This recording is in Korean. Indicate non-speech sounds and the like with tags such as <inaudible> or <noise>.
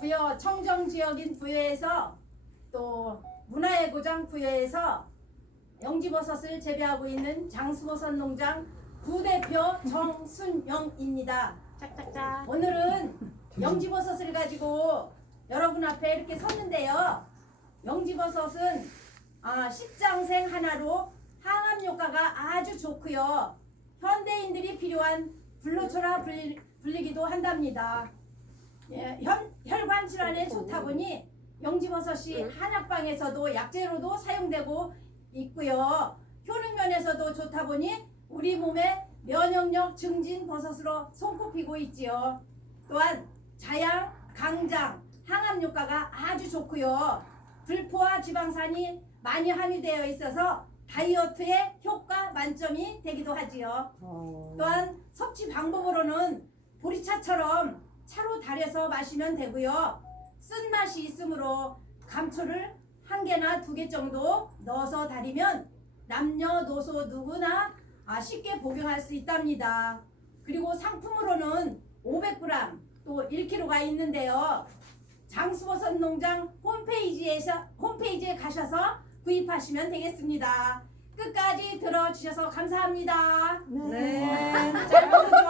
부여 청정 지역인 부여에서 또 문화의 고장 부여에서 영지버섯을 재배하고 있는 장수버섯 농장 부대표 정순영입니다. 짝짝짝. 오늘은 영지버섯을 가지고 여러분 앞에 이렇게 섰는데요. 영지버섯은 아, 십장생 하나로 항암 효과가 아주 좋고요. 현대인들이 필요한 블루초라 불리, 불리기도 한답니다. 예, 현, 혈관 질환에 좋다 보니 영지버섯이 한약방에서도 약재로도 사용되고 있고요. 효능 면에서도 좋다 보니 우리 몸의 면역력 증진 버섯으로 손꼽히고 있지요. 또한 자양, 강장, 항암 효과가 아주 좋고요. 불포화 지방산이 많이 함유되어 있어서 다이어트에 효과 만점이 되기도 하지요. 또한 섭취 방법으로는 보리차처럼 차로 달여서 마시면 되고요. 쓴맛이 있으므로 감초를 한 개나 두 개 정도 넣어서 달이면 남녀노소 누구나 아, 쉽게 복용할 수 있답니다. 그리고 상품으로는 500g 또 1kg가 있는데요. 장수버섯 농장 홈페이지에서 홈페이지에 가셔서 구입하시면 되겠습니다. 끝까지 들어주셔서 감사합니다. 네. <laughs> 짧아서 좋아요.